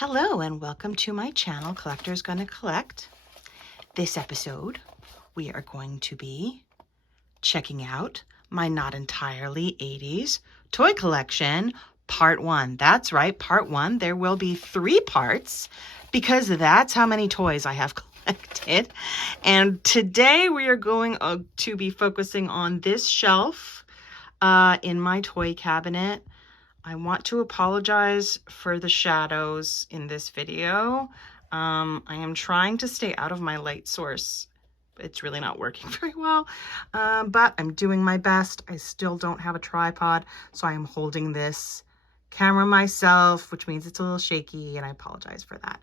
Hello and welcome to my channel, Collector's Gonna Collect. This episode, we are going to be checking out my not entirely 80s toy collection, part 1. That's right, part 1. There will be 3 parts because that's how many toys I have collected. And today we are going to be focusing on this shelf in my toy cabinet. I want to apologize for the shadows in this video. I am trying to stay out of my light source. It's really not working very well, but I'm doing my best. I still don't have a tripod, so I am holding this camera myself, which means it's a little shaky, and I apologize for that.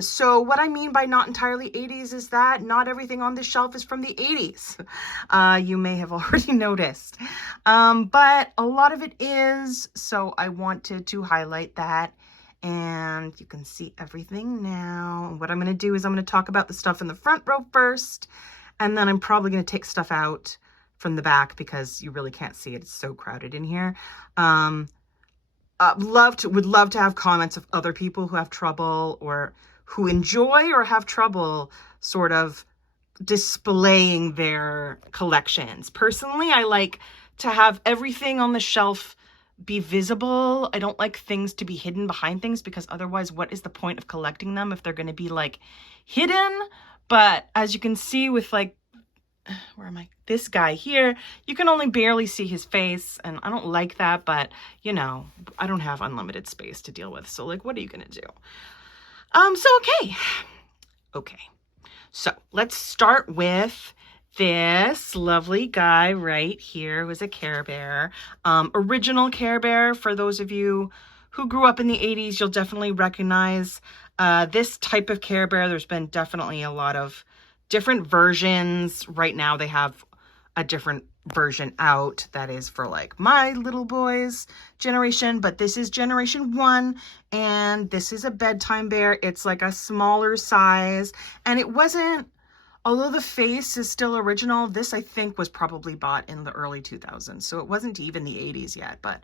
So what I mean by not entirely 80s is that not everything on this shelf is from the 80s. You may have already noticed. But a lot of it is, so I wanted to highlight that. And you can see everything now. And what I'm going to do is I'm going to talk about the stuff in the front row first. And then I'm probably going to take stuff out from the back because you really can't see it. It's so crowded in here. Would love to have comments of other people who have trouble or who enjoy or have trouble sort of displaying their collections. Personally, I like to have everything on the shelf be visible. I don't like things to be hidden behind things because otherwise what is the point of collecting them if they're going to be like hidden? But as you can see with like, where am I? This guy here, you can only barely see his face, and I don't like that, but you know, I don't have unlimited space to deal with. So like, what are you going to do? Okay. So let's start with this lovely guy right here, who's a Care Bear. Original Care Bear. For those of you who grew up in the 80s, you'll definitely recognize this type of Care Bear. There's been definitely a lot of different versions. Right now they have a different version out that is for like my little boy's generation, but this is generation 1, and this is a bedtime bear. It's like a smaller size, and it wasn't, although the face is still original, this I think was probably bought in the early 2000s, so it wasn't even the 80s yet, but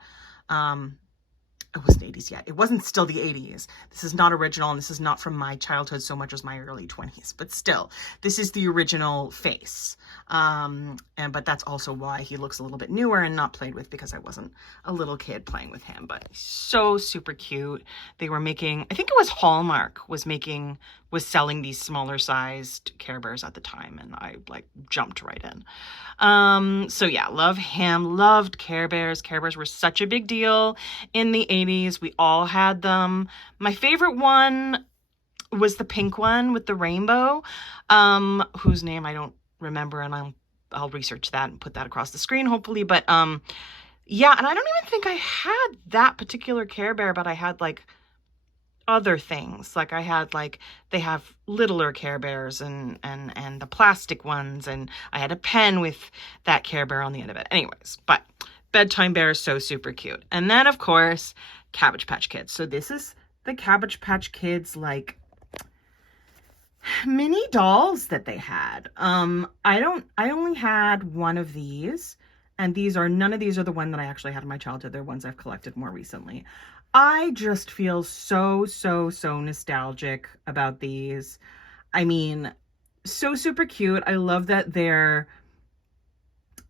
it wasn't 80s yet. It wasn't still the 80s. This is not original, and this is not from my childhood so much as my early 20s. But still, this is the original face. But that's also why he looks a little bit newer and not played with, because I wasn't a little kid playing with him. But so super cute. They were making, I think it was Hallmark was selling these smaller sized Care Bears at the time, and I like jumped right in. So yeah, love him. Loved Care Bears. Care Bears were such a big deal in the 80s. We all had them. My favorite one was the pink one with the rainbow, whose name I don't remember, and I'll research that and put that across the screen hopefully. But yeah, and I don't even think I had that particular Care Bear, but I had like other things. Like I had like, they have littler Care Bears and the plastic ones, and I had a pen with that Care Bear on the end of it. Anyways, but bedtime bear is so super cute. And then of course, Cabbage Patch Kids. So this is the Cabbage Patch Kids like mini dolls that they had. I only had one of these, and none of these are the one that I actually had in my childhood. They're ones I've collected more recently. I just feel so nostalgic about these. I mean, so super cute. I love that their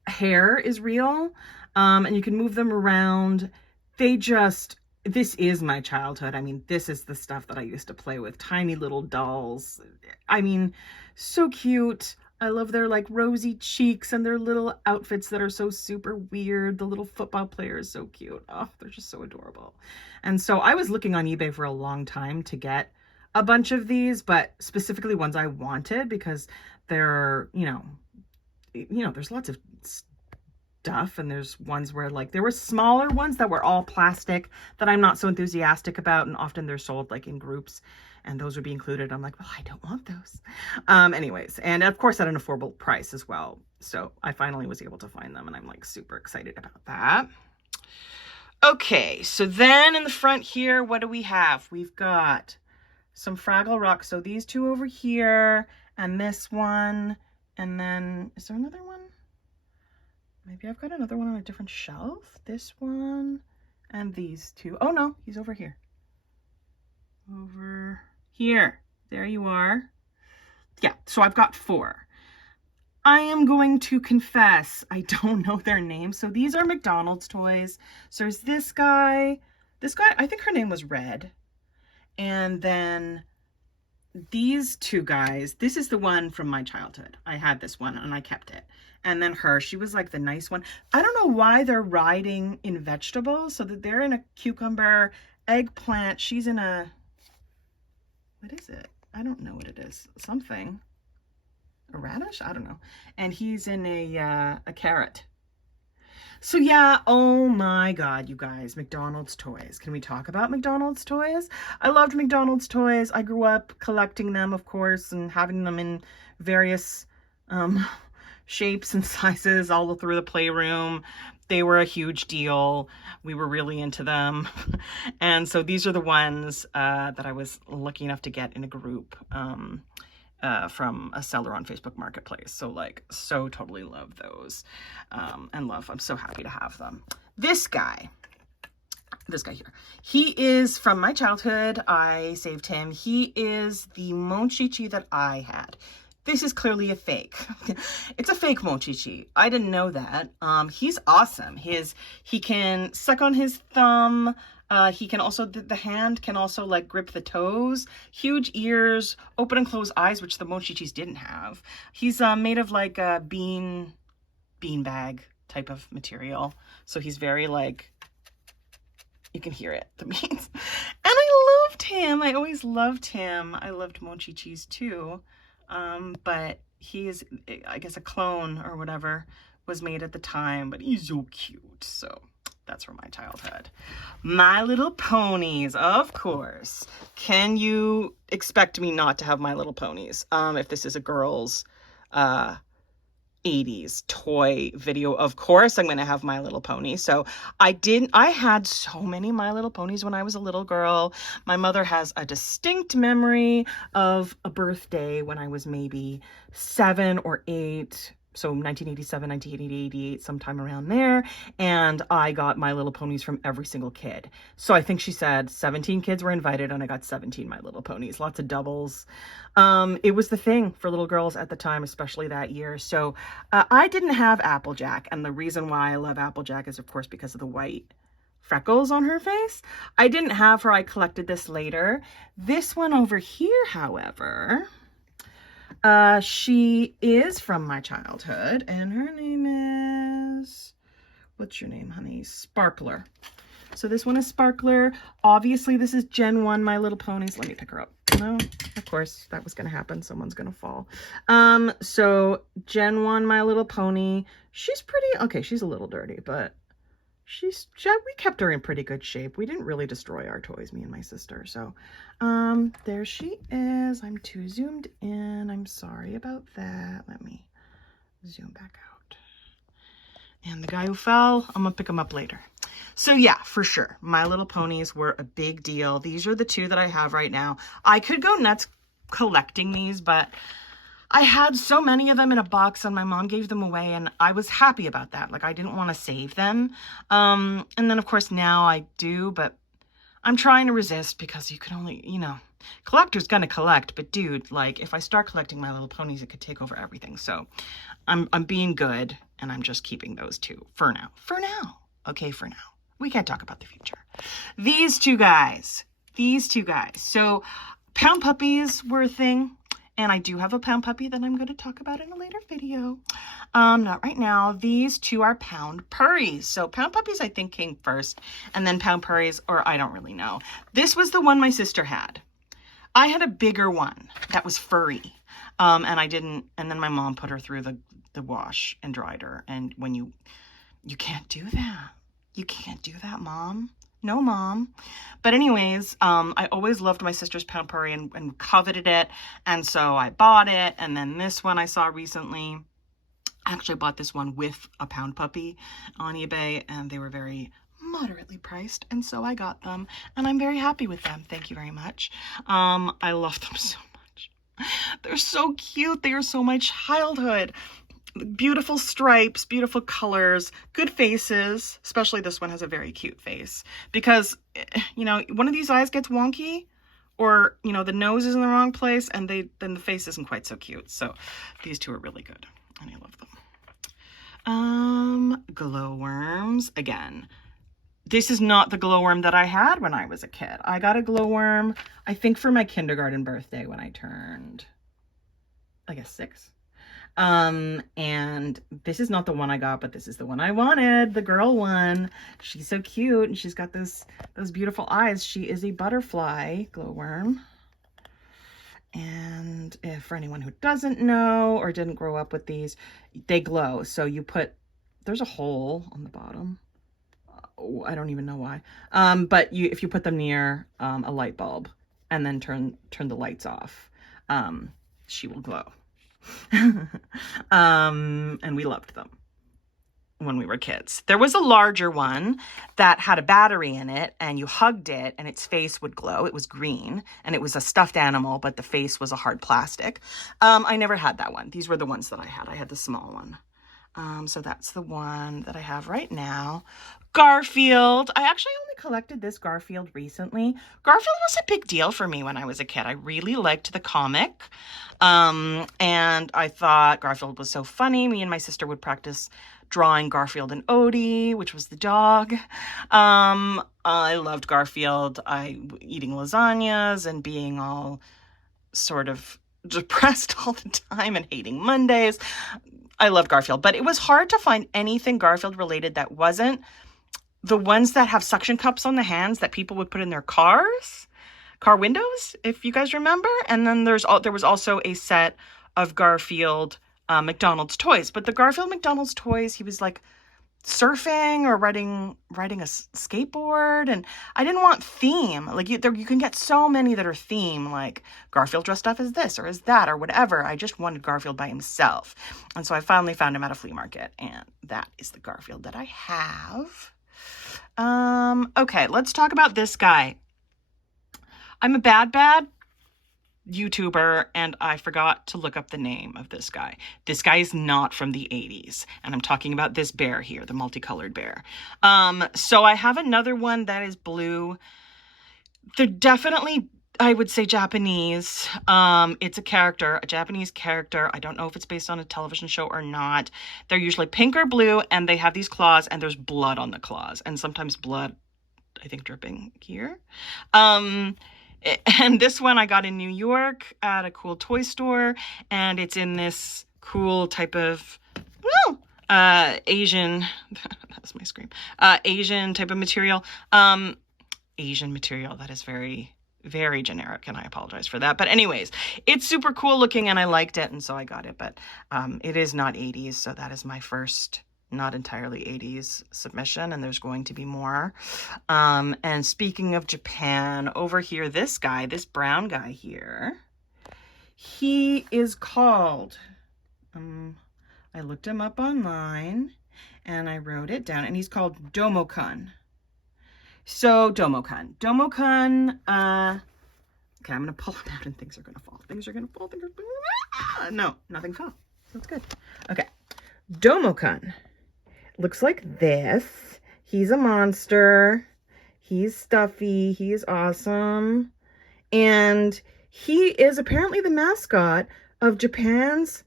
hair is real, and you can move them around. This is my childhood. I mean, this is the stuff that I used to play with. Tiny little dolls. I mean, so cute. I love their like rosy cheeks and their little outfits that are so super weird. The little football player is so cute. Oh, they're just so adorable. And so I was looking on eBay for a long time to get a bunch of these, but specifically ones I wanted because they're, there's lots of stuff, and there's ones where like there were smaller ones that were all plastic that I'm not so enthusiastic about, and often they're sold like in groups, and those would be included. I'm like, well, I don't want those. Anyways, and of course at an affordable price as well. So I finally was able to find them, and I'm like super excited about that. Okay, so then in the front here, what do we have? We've got some Fraggle Rock. So these two over here, and this one, and then is there another one? Maybe I've got another one on a different shelf. This one and these two. Oh no, he's over here. over here. There you are. Yeah, so I've got 4. I am going to confess, I don't know their names. So these are McDonald's toys. So there's this guy, I think her name was Red. And then these 2 guys, this is the one from my childhood. I had this one and I kept it. And then her, she was like the nice one. I don't know why they're riding in vegetables. So that they're in a cucumber, eggplant. She's in a, what is it? I don't know what it is. Something. A radish? I don't know. And he's in a carrot. So yeah, oh my God, you guys, McDonald's toys. Can we talk about McDonald's toys? I loved McDonald's toys. I grew up collecting them, of course, and having them in various shapes and sizes all through the playroom. They were a huge deal. We were really into them. And so these are the ones that I was lucky enough to get in a group from a seller on Facebook Marketplace. So like, so totally love those I'm so happy to have them. This guy here, he is from my childhood. I saved him. He is the Monchichi that I had. This is clearly a fake. It's a fake Monchichi. I didn't know that. He's awesome. He can suck on his thumb. He can also, the hand can also like grip the toes, huge ears, open and close eyes, which the Monchichis didn't have. He's made of like a bean bag type of material. So he's very like, you can hear it, the beans. And I loved him. I always loved him. I loved Monchichis too. But he is, I guess, a clone or whatever was made at the time, but he's so cute. So that's from my childhood. My Little Ponies, of course. Can you expect me not to have My Little Ponies? If this is a girl's 80s toy video, of course I'm going to have My Little Pony. So I had so many My Little Ponies when I was a little girl. My mother has a distinct memory of a birthday when I was maybe 7 or 8. So 1987, 1988, sometime around there. And I got My Little Ponies from every single kid. So I think she said 17 kids were invited and I got 17 My Little Ponies, lots of doubles. It was the thing for little girls at the time, especially that year. So I didn't have Applejack. And the reason why I love Applejack is, of course, because of the white freckles on her face. I didn't have her. I collected this later. This one over here, however, she is from my childhood, and her name is, what's your name, honey? Sparkler. So this one is Sparkler. Obviously, this is Gen 1 My Little Ponies. Let me pick her up. No, of course, that was going to happen. Someone's going to fall. So Gen 1 My Little Pony. She's pretty, okay, she's a little dirty, but we kept her in pretty good shape. We didn't really destroy our toys, me and my sister. So there she is. I'm too zoomed in. I'm sorry about that. Let me zoom back out. And the guy who fell, I'm gonna pick him up later. So yeah, for sure, My Little Ponies were a big deal. These are the 2 that I have right now. I could go nuts collecting these, but I had so many of them in a box and my mom gave them away and I was happy about that. Like I didn't want to save them. And then of course now I do, but I'm trying to resist because you can only, collector's gonna collect, but dude, like if I start collecting My Little Ponies, it could take over everything. So I'm being good and I'm just keeping those 2 for now. Okay, for now. We can't talk about the future. These two guys. So Pound Puppies were a thing. And I do have a Pound Puppy that I'm going to talk about in a later video. Not right now. These 2 are Pound Purries. So Pound Puppies, I think, came first. And then Pound Purries, or I don't really know. This was the one my sister had. I had a bigger one that was furry. And I didn't, and then my mom put her through the wash and dried her. And when you can't do that. You can't do that, Mom. No, Mom. But anyways, I always loved my sister's Pound Purry and coveted it. And so I bought it. And then this one I saw recently. I actually bought this one with a Pound Puppy on eBay. And they were very moderately priced. And so I got them. And I'm very happy with them. Thank you very much. I love them so much. They're so cute. They are so my childhood. Beautiful stripes, beautiful colors, good faces. Especially this one has a very cute face because, one of these eyes gets wonky or, you know, the nose is in the wrong place, and then the face isn't quite so cute. So these two are really good, and I love them. Glowworms, again. This is not the glowworm that I had when I was a kid. I got a glowworm, I think, for my kindergarten birthday when I turned, I guess, 6. And this is not the one I got, but this is the one I wanted, the girl one. She's so cute, and she's got those beautiful eyes. She is a butterfly glowworm. And if for anyone who doesn't know or didn't grow up with these, they glow. So you put, there's a hole on the bottom. I don't even know why. But if you put them near a light bulb and then turn the lights off, she will glow. And we loved them when we were kids. There was a larger one that had a battery in it, and you hugged it and its face would glow. It was green, and it was a stuffed animal, but the face was a hard plastic. I never had that one. These were the ones that I had. I had the small one. So that's the one that I have right now. Garfield. I actually only collected this Garfield recently. Garfield was a big deal for me when I was a kid. I really liked the comic. And I thought Garfield was so funny. Me and my sister would practice drawing Garfield and Odie, which was the dog. I loved Garfield. Eating lasagnas and being all sort of depressed all the time and hating Mondays. I loved Garfield, but it was hard to find anything Garfield related that wasn't the ones that have suction cups on the hands that people would put in their car windows, if you guys remember. And then there was also a set of Garfield McDonald's toys. But the Garfield McDonald's toys, he was like surfing or riding a skateboard, and I didn't want theme. Like you can get so many that are theme, like Garfield dressed up as this or as that or whatever. I just wanted Garfield by himself, and so I finally found him at a flea market, and that is the Garfield that I have. Okay, let's talk about this guy. I'm a bad YouTuber, and I forgot to look up the name of this guy. This guy is not from the 80s, and I'm talking about this bear here, the multicolored bear. So I have another one that is blue. They're definitely, I would say, Japanese. It's a Japanese character. I don't know if it's based on a television show or not. They're usually pink or blue, and they have these claws, and there's blood on the claws, and sometimes blood, I think, dripping here. And this one I got in New York at a cool toy store, and it's in this cool type of, Asian, that's my scream, Asian type of material. Asian material, that is very, very generic, and I apologize for that. But anyways, it's super cool looking, and I liked it, and so I got it. But it is not 80s, so that is my first not entirely 80s submission, and there's going to be more. And speaking of Japan, over here, this brown guy here, he is called, I looked him up online, and I wrote it down, and he's called Domokun. So, Domokun. Okay, I'm going to pull him out, and things are going to fall. No, nothing fell. That's good. Okay. Domokun looks like this. He's a monster. He's stuffy. He's awesome. And he is apparently the mascot of Japan's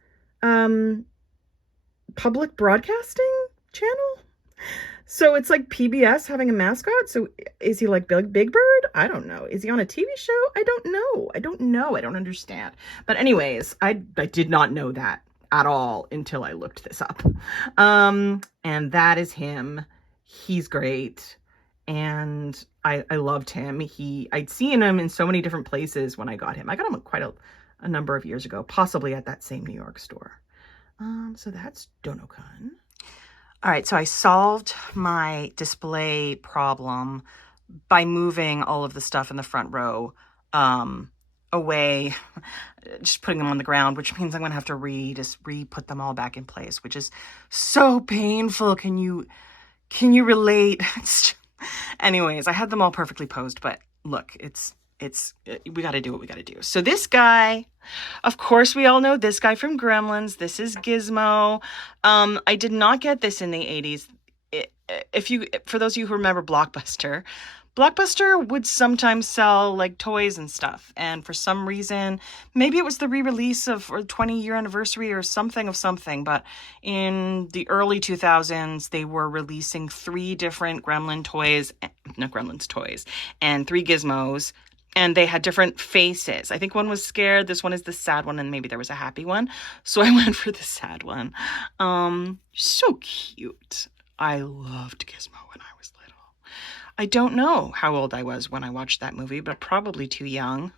public broadcasting channel. So it's like PBS having a mascot. So is he like Big Bird? I don't know. Is he on a TV show? I don't know. I don't understand. But anyways, I did not know that at all until I looked this up. And that is him. He's great. And I loved him. I'd seen him in so many different places when I got him. I got him quite a number of years ago, possibly at that same New York store. So that's Domokun. All right, so I solved my display problem by moving all of the stuff in the front row away, just putting them on the ground, which means I'm going to have to re-put them all back in place, which is so painful. Can you relate? Anyways, I had them all perfectly posed, but look, we got to do what we got to do. So this guy, of course, we all know this guy from Gremlins. This is Gizmo. I did not get this in the 80s. For those of you who remember Blockbuster, Blockbuster would sometimes sell like toys and stuff. And for some reason, maybe it was the re-release of or 20-year anniversary or something of something, but in the early 2000s, they were releasing 3 different Gremlin toys, not Gremlins toys, and 3 Gizmos. And they had different faces. I think one was scared, this one is the sad one, and maybe there was a happy one. So I went for the sad one. So cute. I loved Gizmo when I was little. I don't know how old I was when I watched that movie, but probably too young.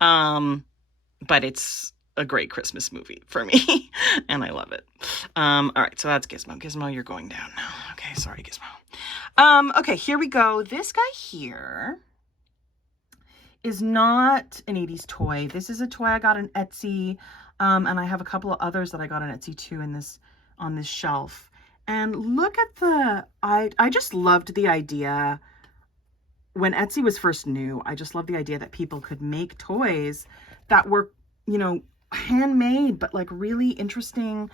But it's a great Christmas movie for me, and I love it. All right, so that's Gizmo. Gizmo, you're going down now. Okay, sorry, Gizmo. Okay, here we go. This guy here is not an 80s toy. This is a toy I got on Etsy, and I have a couple of others that I got on Etsy too on this shelf. And look at I just loved the idea when Etsy was first new. I just loved the idea that people could make toys that were, handmade, but like really interesting,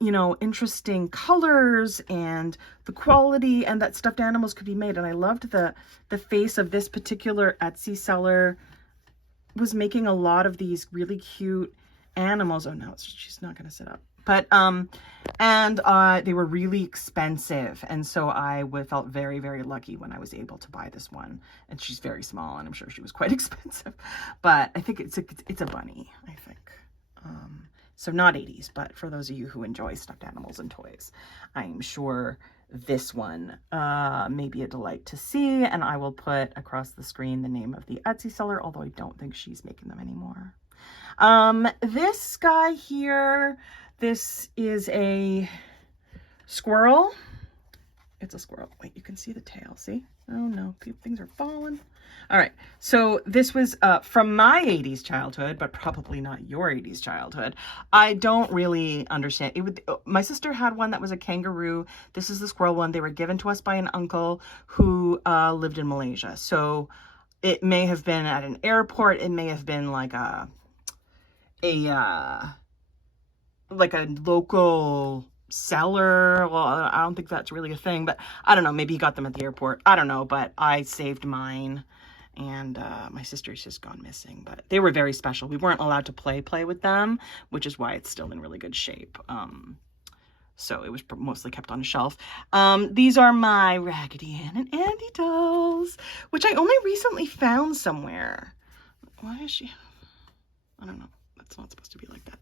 interesting colors and the quality, and that stuffed animals could be made. And I loved the face of this particular Etsy seller was making a lot of these really cute animals. Oh no, she's not going to sit up. But, and they were really expensive. And so I felt very, very lucky when I was able to buy this one. And she's very small, and I'm sure she was quite expensive. But I think it's a bunny, I think. So not 80s, but for those of you who enjoy stuffed animals and toys, I'm sure this one may be a delight to see. And I will put across the screen the name of the Etsy seller, although I don't think she's making them anymore. This guy here, this is a squirrel. It's a squirrel. Wait, you can see the tail, see? Oh no, things are falling. All right, so this was from my 80s childhood, but probably not your 80s childhood. I don't really understand. My sister had one that was a kangaroo. This is the squirrel one. They were given to us by an uncle who lived in Malaysia. So it may have been at an airport. It may have been like a local seller. Well, I don't think that's really a thing, but I don't know. Maybe he got them at the airport. I don't know, but I saved mine. And my sister's just gone missing, but they were very special. We weren't allowed to play with them, which is why it's still in really good shape. So it was mostly kept on a shelf. These are my Raggedy Ann and Andy dolls, which I only recently found somewhere. Why is she? I don't know. That's not supposed to be like that.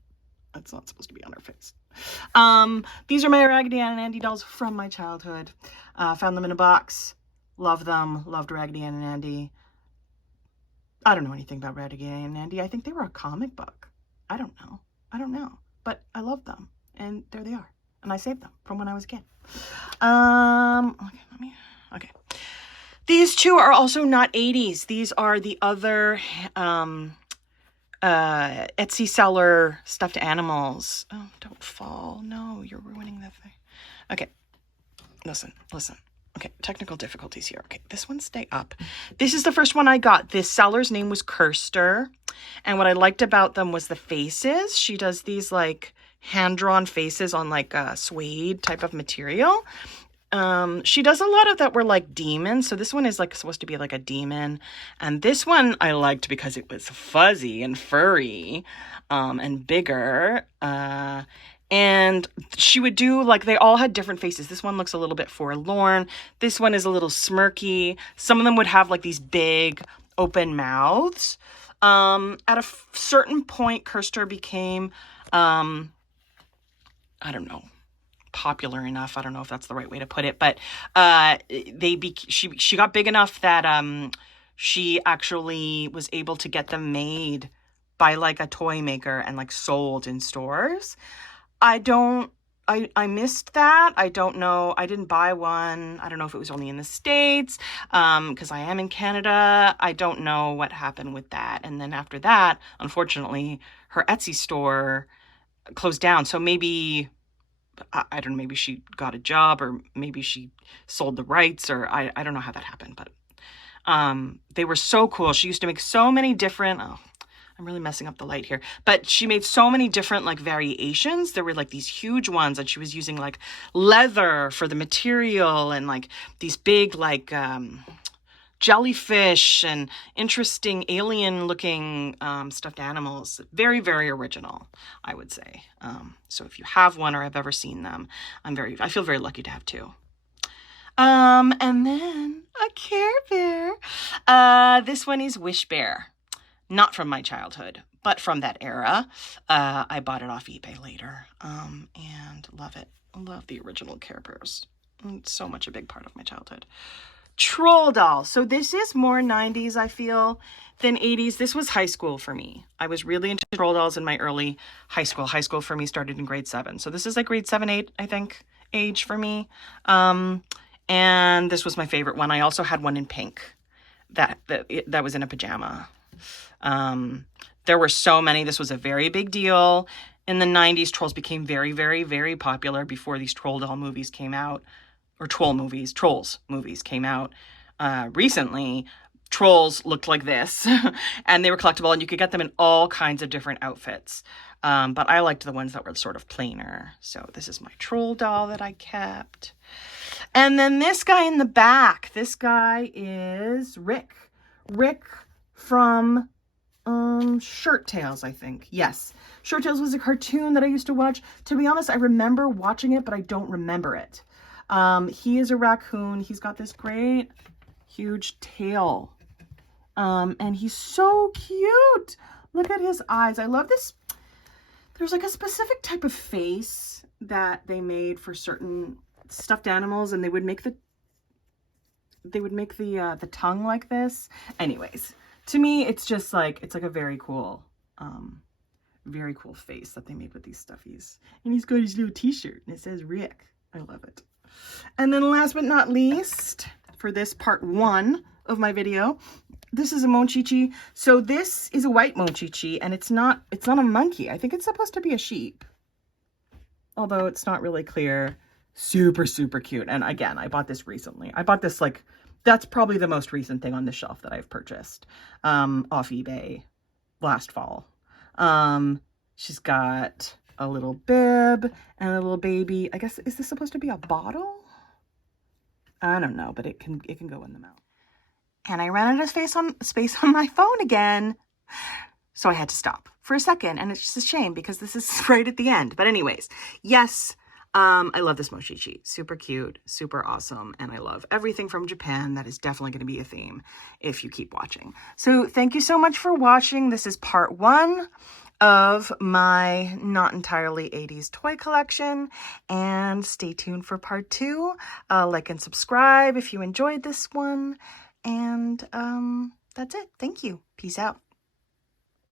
That's not supposed to be on her face. These are my Raggedy Ann and Andy dolls from my childhood. Found them in a box. Love them. Loved Raggedy Ann and Andy. I don't know anything about Raggedy Ann and Andy. I think they were a comic book. I don't know. But I love them. And there they are. And I saved them from when I was a kid. Okay. These two are also not 80s. These are the other Etsy seller stuffed animals. Oh, don't fall. No, you're ruining the thing. Okay. Listen. Okay, technical difficulties here. Okay, this one stay up. This is the first one I got. This seller's name was Kirster. And what I liked about them was the faces. She does these like hand-drawn faces on like a suede type of material. She does a lot of that were like demons. So this one is like supposed to be like a demon. And this one I liked because it was fuzzy and furry, and bigger. And she would do like, they all had different faces. This one looks a little bit forlorn. This one is a little smirky. Some of them would have like these big open mouths. At a certain point, Kirster became, I don't know, popular enough. I don't know if that's the right way to put it, but she got big enough that she actually was able to get them made by like a toy maker and like sold in stores. I missed that. I don't know. I didn't buy one. I don't know if it was only in the States, because I am in Canada. I don't know what happened with that. And then after that, unfortunately, her Etsy store closed down. So maybe, I don't know, maybe she got a job, or maybe she sold the rights, or I don't know how that happened, but they were so cool. She used to make so many different, I'm really messing up the light here, but she made so many different like variations. There were like these huge ones, and she was using like leather for the material, and like these big like jellyfish and interesting alien looking stuffed animals. Very, very original, I would say. So if you have one or have ever seen them, I feel very lucky to have two. And then a Care Bear. This one is Wish Bear. Not from my childhood, but from that era. I bought it off eBay later, and love it. I love the original Care Bears. It's so much a big part of my childhood. Troll doll. So this is more 90s, I feel, than 80s. This was high school for me. I was really into troll dolls in my early high school. High school for me started in grade 7. So this is like grade 7, 8, I think, age for me. And this was my favorite one. I also had one in pink that was in a pajama. There were so many. This was a very big deal. In the 90s, trolls became very, very, very popular before these troll doll movies came out. Or Trolls movies came out recently. Trolls looked like this, and they were collectible, and you could get them in all kinds of different outfits. But I liked the ones that were sort of plainer. So this is my troll doll that I kept. And then this guy in the back, this guy is Rick. Rick from Shirt Tales, I think. Yes. Shirt Tales was a cartoon that I used to watch. To be honest, I remember watching it, but I don't remember it. He is a raccoon. He's got this great huge tail. And he's so cute. Look at his eyes. I love this. There's like a specific type of face that they made for certain stuffed animals, and they would make the tongue like this. Anyways, to me, it's just like, it's like a very cool face that they made with these stuffies. And he's got his little t-shirt and it says Rick. I love it. And then last but not least, for this part 1 of my video, this is a Monchichi. So this is a white Monchichi, and it's not a monkey. I think it's supposed to be a sheep, although it's not really clear. Super, super cute. And again, I bought this recently. I bought this, like, that's probably the most recent thing on the shelf that I've purchased off eBay last fall. She's got a little bib and a little baby. I guess, is this supposed to be a bottle? I don't know, but it can go in the mouth. And I ran out of space on my phone again. So I had to stop for a second, and it's just a shame because this is right at the end. But anyways, yes, I love this Monchichi. Super cute, super awesome, and I love everything from Japan. That is definitely going to be a theme if you keep watching. So thank you so much for watching. This is part 1 of my not entirely 80s toy collection, and stay tuned for part 2. Like and subscribe if you enjoyed this one, and that's it. Thank you. Peace out.